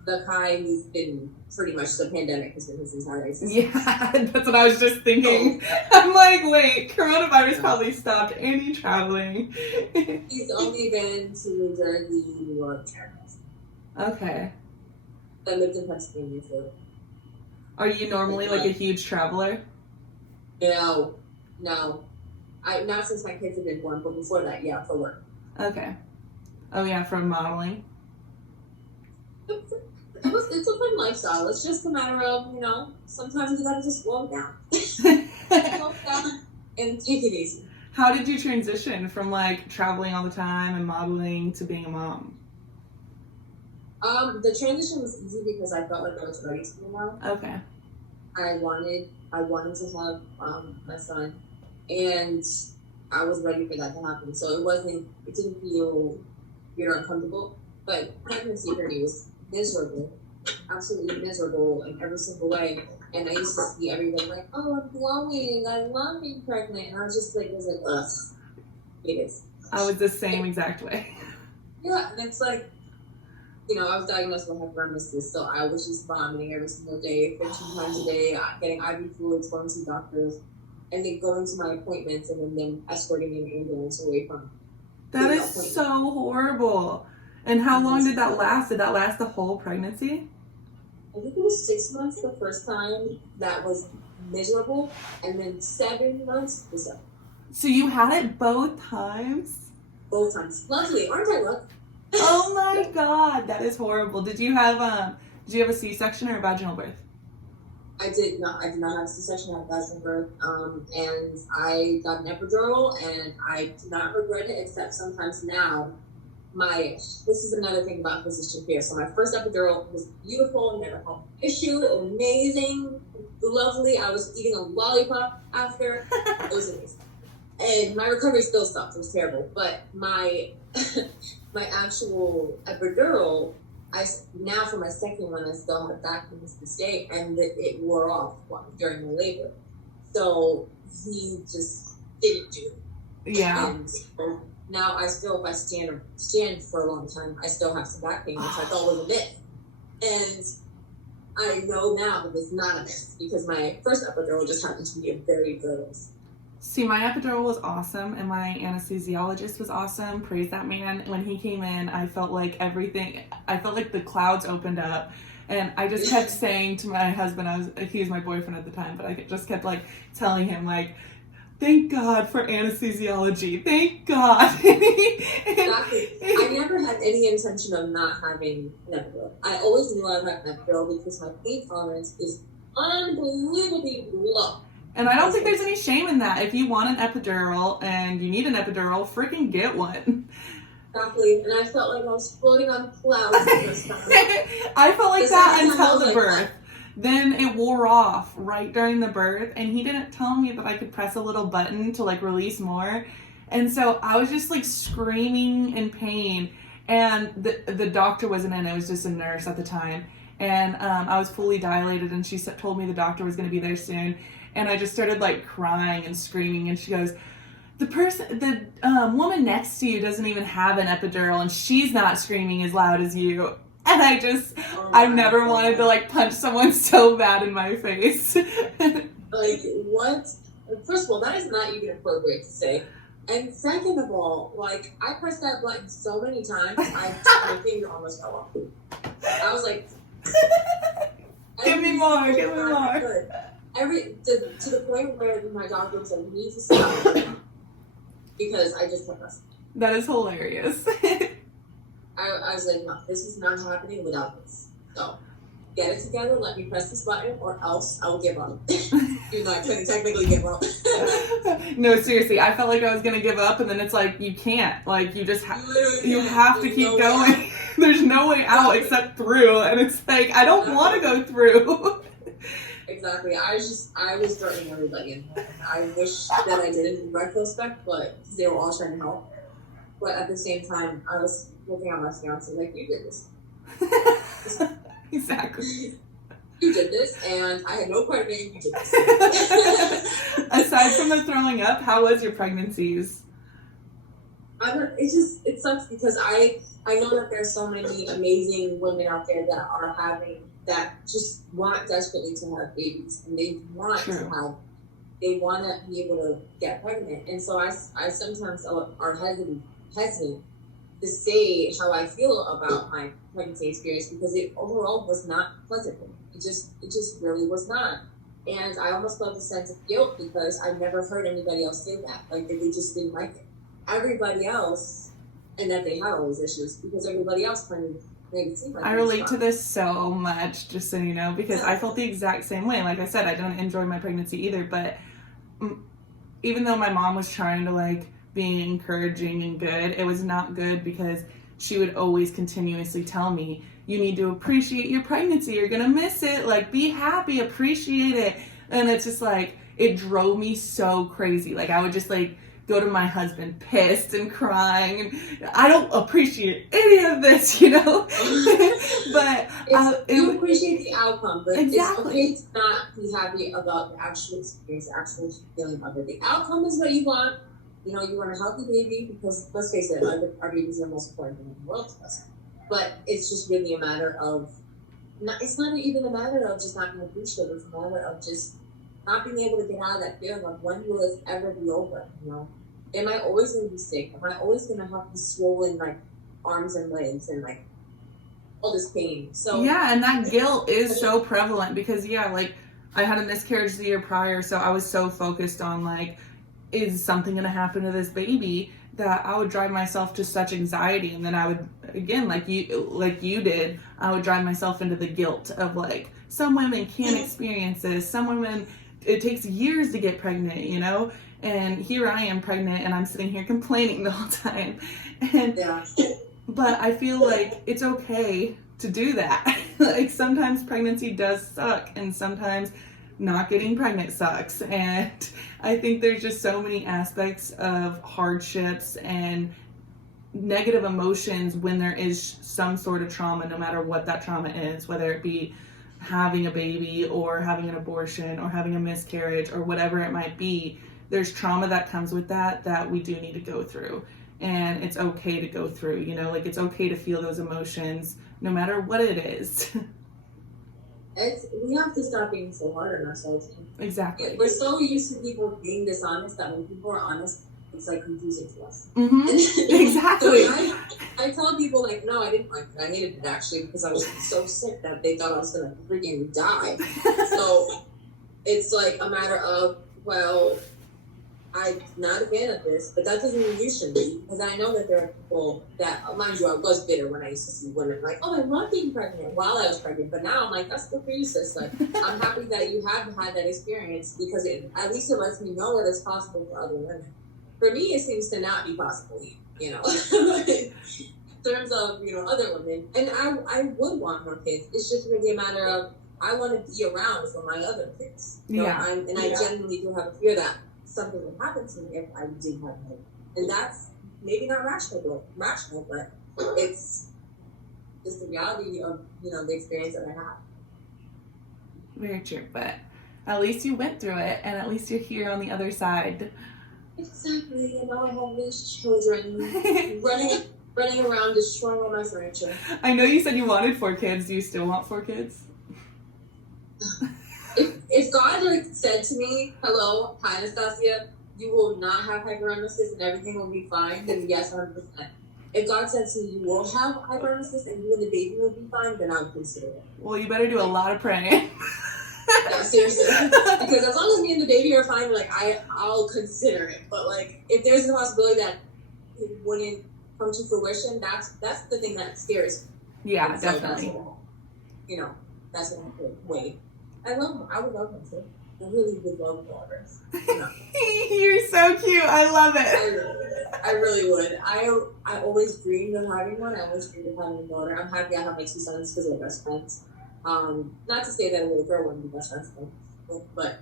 the Kai, he's been pretty much, the pandemic has been his entire existence. Yeah, that's what I was just thinking. I'm like, wait, coronavirus probably stopped any traveling. He's only been to New Jersey, New York, okay. I lived in Pennsylvania for. Are you normally like a huge traveler? No. Not since my kids have been born, but before that, yeah, for work. Okay. Oh yeah, from modeling. It's a fun lifestyle. It's just a matter of, you know, sometimes you gotta just slow down. Slow down and take it easy. How did you transition from like traveling all the time and modeling to being a mom? The transition was easy because I felt like I was ready to be a mom. Okay. I wanted to have my son, and I was ready for that to happen. So it didn't feel weird or uncomfortable. But pregnancy for me was miserable, absolutely miserable in every single way. And I used to see everybody like, "Oh, I'm glowing. I love being pregnant," and I was just like, ugh, it is. I was the same exact way. Yeah, and it's like, you know, I was diagnosed with hyperemesis, so I was just vomiting every single day, 15 times a day, getting IV fluids, going to doctors, and then going to my appointments, and then them escorting me in an ambulance away from. That is so horrible. And how long did that last? Did that last the whole pregnancy? I think it was 6 months the first time. That was miserable, and then 7 months was up. So you had it both times? Both times. Luckily, aren't I lucky? Oh my God, that is horrible. Did you have a C-section or a vaginal birth? I did not have a C-section. I had vaginal birth, and I got an epidural, and I do not regret it, except sometimes now. This is another thing about physician care. So my first epidural was beautiful, never had an issue, amazing, lovely. I was eating a lollipop after. It was amazing. And my recovery still sucks. It was terrible. But my actual epidural, now for my second one, I still have back pain to this day, and it wore off during my labor. So he just didn't do it. Yeah. And so now I still, if I stand for a long time, I still have some back pain, which I thought was a myth. And I know now that it's not a myth because my first epidural just happened to be a very good. See, my epidural was awesome, and my anesthesiologist was awesome. Praise that man. When he came in, I felt like the clouds opened up. And I just kept saying to my husband, he was my boyfriend at the time, but I just kept like telling him like, thank God for anesthesiology. Thank God. Exactly. I never had any intention of not having an epidural. I always knew I would have an epidural because my pain tolerance is unbelievably low. And I don't think there's any shame in that. If you want an epidural and you need an epidural, freaking get one. Exactly. And I felt like I was floating on clouds. I felt like that until the birth. Then it wore off right during the birth, and he didn't tell me that I could press a little button to like release more. And so I was just like screaming in pain, and the doctor wasn't in. It was just a nurse at the time. And I was fully dilated, and she told me the doctor was going to be there soon. And I just started like crying and screaming, and she goes, the woman next to you doesn't even have an epidural, and she's not screaming as loud as you. And I've never wanted to like punch someone so bad in my face. Like, what? First of all, that is not even appropriate to say. And second of all, like, I pressed that button so many times, my finger almost fell off. I was like, give me more. To the point where my doctor was like, you need to stop because I just kept pressing. That is hilarious. I was like, no, this is not happening without this. So, get it together, let me press this button, or else I will give up. You're not going to technically give up. No, seriously, I felt like I was going to give up, and then it's like, you can't. Like, you just you have to keep going. There's no way out except through, and it's like, I don't want to go through. Exactly. I was threatening everybody, and I wish that I did in retrospect, but they were all trying to help. But at the same time, I was looking at my fiance like, you did this. Exactly. You did this, and I had no part of it. You did this. Aside from the throwing up, how was your pregnancies? It sucks because I know that there's so many amazing women out there that just want desperately to have babies, and they want to be able to get pregnant. And so I sometimes are hesitant to say how I feel about my pregnancy experience because it overall was not pleasant for me. It just really was not. And I almost felt a sense of guilt because I never heard anybody else say that. Like, they just didn't like it. Everybody else, and that they had all these issues because everybody else kind of made it seem like I relate to this so much, just so you know, because I felt the exact same way. Like I said, I don't enjoy my pregnancy either, but even though my mom was trying to like be encouraging and good, it was not good because she would always continuously tell me, you need to appreciate your pregnancy, you're gonna miss it, like be happy, appreciate it. And it's just like, it drove me so crazy. Like I would just like go to my husband pissed and crying, and I don't appreciate any of this, you know. But you appreciate the outcome, but exactly. It's okay to not be happy about the actual experience, the actual feeling of it. The outcome is what you want. You know, you want a healthy baby because, let's face it, our babies are the most important thing in the world to us. But it's just really a matter of, it's not even a matter of just not being appreciative. It's a matter of just not being able to get out of that feeling of when will this ever be over, you know? Am I always going to be sick? Am I always going to have these swollen, like, arms and legs and, like, all this pain? So yeah, and that guilt is so prevalent because, yeah, like, I had a miscarriage the year prior, so I was so focused on, like, is something going to happen to this baby that I would drive myself to such anxiety. And then I would, again, like you did, I would drive myself into the guilt of, like, some women can't experience this. Some women, it takes years to get pregnant, you know? And here I am pregnant and I'm sitting here complaining the whole time. And, but I feel like it's okay to do that. Like sometimes pregnancy does suck and sometimes not getting pregnant sucks. And I think there's just so many aspects of hardships and negative emotions when there is some sort of trauma, no matter what that trauma is, whether it be having a baby or having an abortion or having a miscarriage or whatever it might be. There's trauma that comes with that we do need to go through. And it's okay to go through, you know, like it's okay to feel those emotions no matter what it is. We have to stop being so hard on ourselves. Exactly. We're so used to people being dishonest that when people are honest, it's like confusing to us. Exactly. So I tell people like, no, I didn't like it. I hated it actually because I was so sick that they thought I was gonna freaking die. So it's like a matter of, well, I'm not a fan of this, but that doesn't mean you should be, because I know that there are people that, mind you, I was bitter when I used to see women like, oh, I love being pregnant while I was pregnant, but now I'm like, that's good for you, sis. Like, I'm happy that you have had that experience because at least it lets me know that it's possible for other women. For me, it seems to not be possible, you know, in terms of, you know, other women. And I would want more kids. It's just really a matter of, I want to be around for my other kids. You know, I genuinely do have a fear that something would happen to me if I didn't have hope. And that's maybe not rational, but it's just the reality of, you know, the experience that I have. Very true, but at least you went through it, and at least you're here on the other side. Exactly, and now I have these children running around destroying all my furniture. I know you said you wanted 4 kids. Do you still want 4 kids? If God like said to me, hello, hi Nastasia, you will not have hyperemesis and everything will be fine, then yes, 100%. If God said to me, you will have hyperemesis and you and the baby will be fine, then I would consider it. Well, you better do a lot of praying. Yeah, seriously. Because as long as me and the baby are fine, like I'll consider it. But like if there's a possibility that it wouldn't come to fruition, that's the thing that scares me. Yeah, so definitely. You know, that's what I'm going wait. I would love him too. I really would love daughters. You know. You're so cute. I love it. I really would. I always dreamed of having one. I always dreamed of having a daughter. I'm happy I have my 2 sons because they're best friends. Not to say that a little girl wouldn't be best friends, but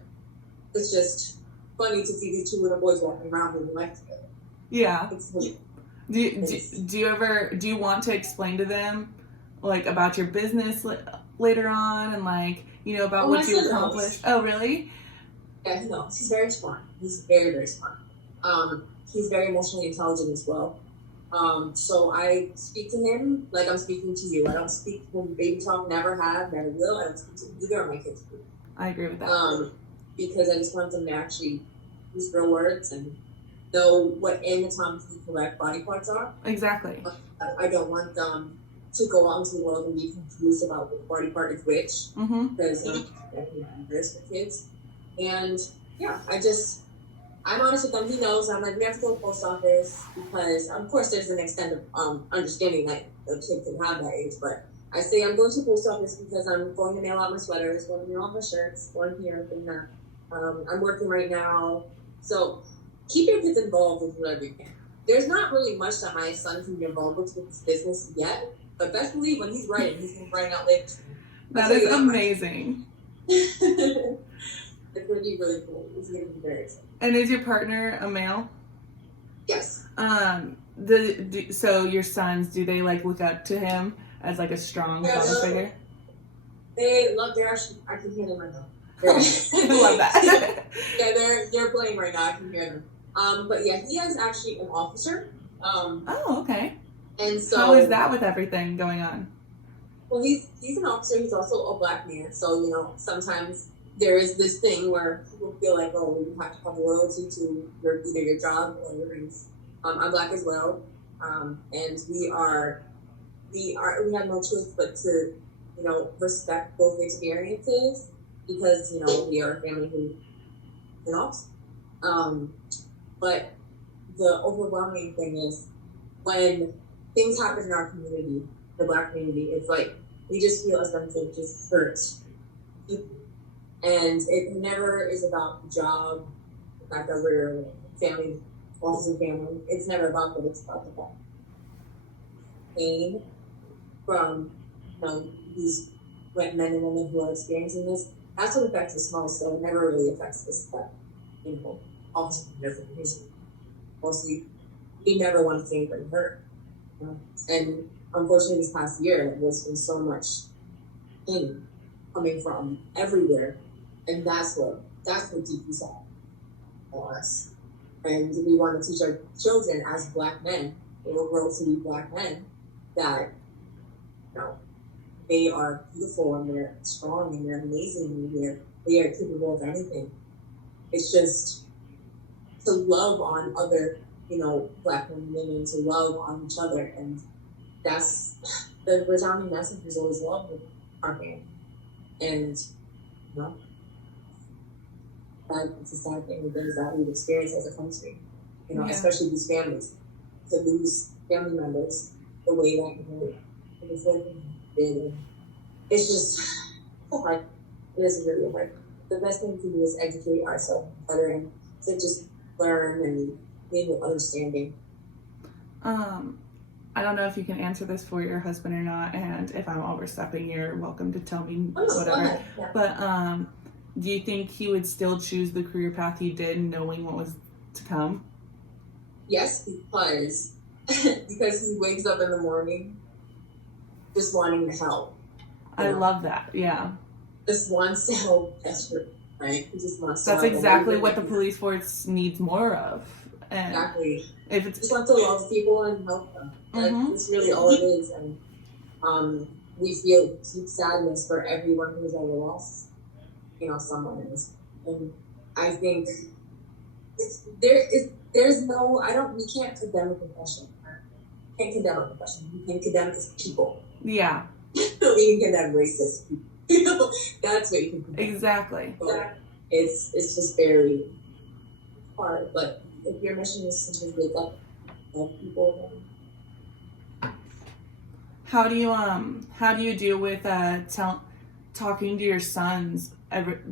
it's just funny to see these 2 little boys walking around living life together. Yeah. Do you want to explain to them like about your business later on and like, you know, about what you accomplished? Oh, really? Yeah, he knows. He's very smart. He's very, very smart. He's very emotionally intelligent as well. So I speak to him like I'm speaking to you. I don't speak to him baby talk, never have, never will. I don't speak to either of my kids. I agree with that. Because I just want them to actually use real words and know what anatomically correct body parts are. Exactly. I don't want them to go out into the world and be confused about what body part is which. Because that can be dangerous for kids. And yeah, I'm honest with them. He knows. I'm like, we have to go to the post office because, of course, there's an extent of understanding that a kid can have that age. But I say I'm going to the post office because I'm going to mail out my sweaters, going to mail out my shirts, going here and there. I'm working right now. So keep your kids involved with whatever you can. There's not really much that my son can be involved with his business yet. But best believe when he's writing, he's going to write out later. That is amazing. It's going to be really cool. It's going to be very exciting. And is your partner a male? Yes. So your sons, do they like look up to him as like a strong father figure? They love. They're actually. I can hear them right now. I love that. Yeah, they're playing right now. I can hear them. But yeah, he is actually an officer. Oh, okay. And so how is that with everything going on? Well, he's an officer. He's also a black man. So you know, sometimes there is this thing where people feel like, oh, you have to have loyalty to either your job or your race. I'm black as well, and we have no choice but to, you know, respect both experiences because, you know, we are a family who belongs. But the overwhelming thing is when things happen in our community, the black community, it's like we just feel a sense of just hurt. And it never is about the job, the fact that we're family, office and family. It's never about that. It's about the fact. Pain from, you know, these men and women who are experiencing this. That's what affects us most. So it never really affects us. But, you know, office and different reasons. Mostly, we never want to see anybody hurt. You know? And unfortunately, this past year, there's been so much pain coming from everywhere. And that's what deeply sad for us. And we want to teach our children as black men, they will grow to be black men, that, you know, they are beautiful and they're strong and they're amazing and they are capable of anything. It's just to love on other, Black women, to love on each other. And that's the resounding message is always love with our family. And, it's a sad thing, the things that we've experienced as a country, especially these families, to lose family members the way that, before did. And it's just so hard. It is really hard. The best thing to do is educate ourselves better and to just learn and be understanding. I don't know if you can answer this for your husband or not, and if I'm overstepping, you're welcome to tell me whatever. Yeah. But do you think he would still choose the career path he did, knowing what was to come? Yes, because he wakes up in the morning just wanting to help. I love that. Yeah. Just wants to help desperately, right? He just wants to That's help. exactly what the police force needs more of. And exactly. If it's just want to love people and help them. That's really all it is. And we feel deep sadness for everyone who's ever lost, someone in this. And I think there's no, we can't condemn a profession. We can't condemn a profession. We can condemn it as people. Yeah. We can condemn racist people. That's what you can condemn. Exactly. But it's just very hard. But if your mission is to just wake up help people, then how do you deal with talking to your sons?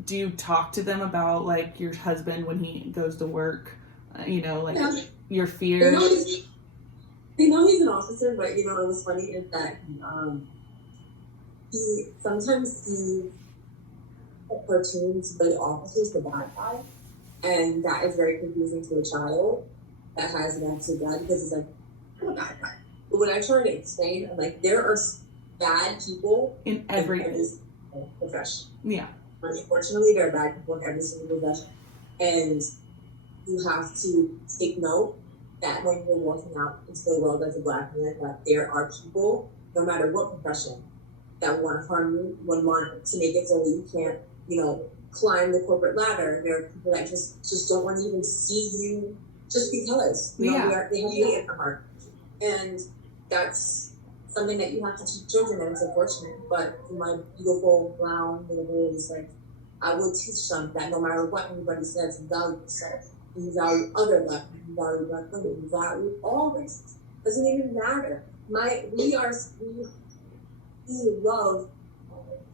Do you talk to them about like your husband when he goes to work? Your fears. They know he's an officer, but what was funny is that he sometimes cartoons the officers the bad guy, and that is very confusing to a child that has an attitude bad because it's like, I'm a bad guy. But when I try to explain, I'm like, there are bad people in every profession. Yeah. Unfortunately, there are bad people in every single profession, and you have to take note that when you're walking out into the world as a Black man, that there are people, no matter what profession, that want to harm you, want to make it so that you can't, climb the corporate ladder. There are people that just don't want to even see you just because. They have hate in their heart. And that's something that you have to teach children, and it's unfortunate. But my beautiful brown little boys, I will teach them that no matter what anybody says, you value yourself. You value other Black men, you value Black women, you value all races. Doesn't even matter. We love,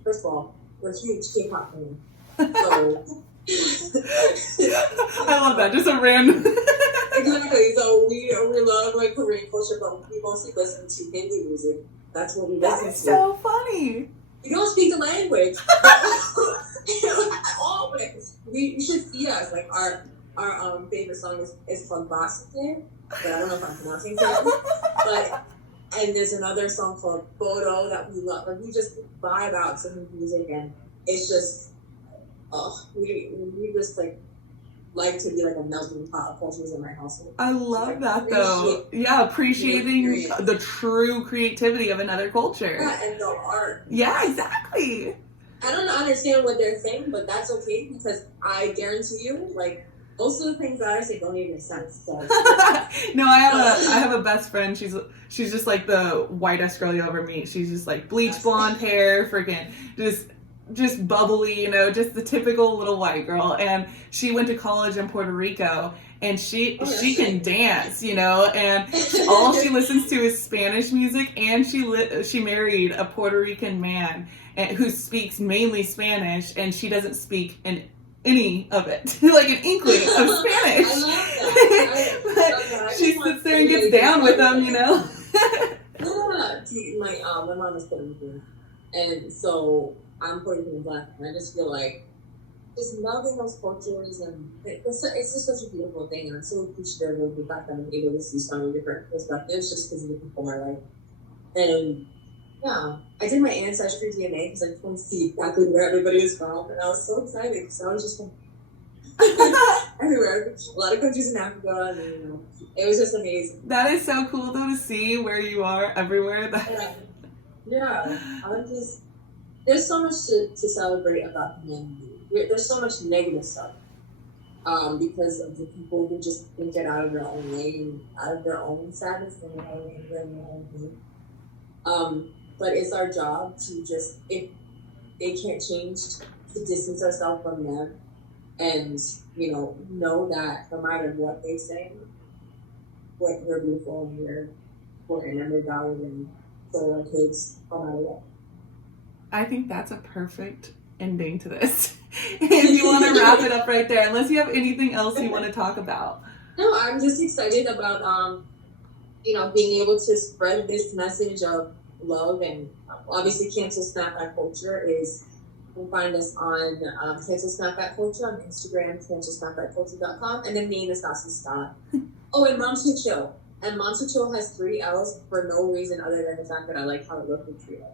first of all, we're huge K-pop fans. So I love that. Just a random. Exactly. So we love Korean culture, but we mostly listen to Hindi music. That's what we listen to. That's so funny. You don't speak the language. Always. You should see us. Our favorite song is called Boston, but I don't know if I'm pronouncing it. And there's another song called Photo that we love. We just vibe out to the music, and it's just, we just like to be a melting pot of cultures in my household. I love that though. Appreciating the true creativity of another culture. Yeah, and the art. Yeah, exactly. I don't understand what they're saying, but that's okay because I guarantee you, most of the things that I say don't even make sense. So. No, I have a best friend. She's just like the whitest girl you'll ever meet. She's just bleach blonde hair, freaking just bubbly, just the typical little white girl. And she went to college in Puerto Rico, and she can dance, and all she listens to is Spanish music. And she married a Puerto Rican man who speaks mainly Spanish, and she doesn't speak any of it, an inkling of Spanish. I love that. She sits there and gets down with them, Yeah. See, my mom is Puerto Rican, and so I'm Puerto Rican and Black, and I just feel just loving those cultures, and it's just such a beautiful thing, and I'm so appreciative of the fact that I'm able to see so many different perspectives just because of the people in my life. And yeah, I did my ancestry DNA because I just want to see exactly where everybody is from, and I was so excited because I was just everywhere, a lot of countries in Africa, and it was just amazing. That is so cool though to see where you are everywhere. Yeah, there's so much to celebrate about humanity. There's so much negative stuff because of the people who just can get out of their own way and out of their own sadness and their own anger and their own pain. But it's our job to just, if they can't change, to distance ourselves from them and, know that no matter what they say, what we're beautiful and we're important and we're valued and so our kids, no matter what. I think that's a perfect ending to this. If you want to wrap it up right there, unless you have anything else you want to talk about. No, I'm just excited about, being able to spread this message of love and obviously cancel snapback culture is, you can find us on cancel snapback culture on Instagram, cancelsnapbackculture.com, and then me, Nastasia Scott. Oh, and Moms Who Chill. And Moms Who Chill has 3 L's for no reason other than the fact that I like how it looks with 3 L's.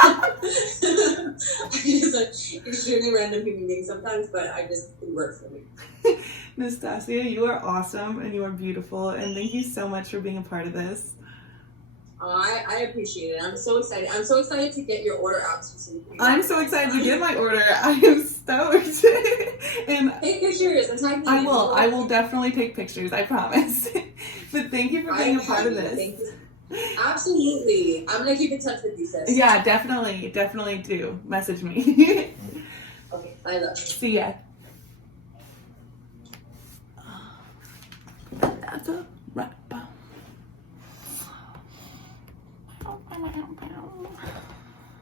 I'm just an extremely random human being sometimes, but it works for me. Nastasia, you are awesome and you are beautiful, and thank you so much for being a part of this. I appreciate it. I'm so excited. I'm so excited to get your order out. I'm so excited to get my order. I am stoked. And take pictures and tag me. I will definitely take pictures, I promise. But thank you for being a part of this. Thank you. Absolutely. I'm going to keep in touch with you, sis. Yeah, definitely do. Message me. Okay, I love you. See ya. That's a wrap.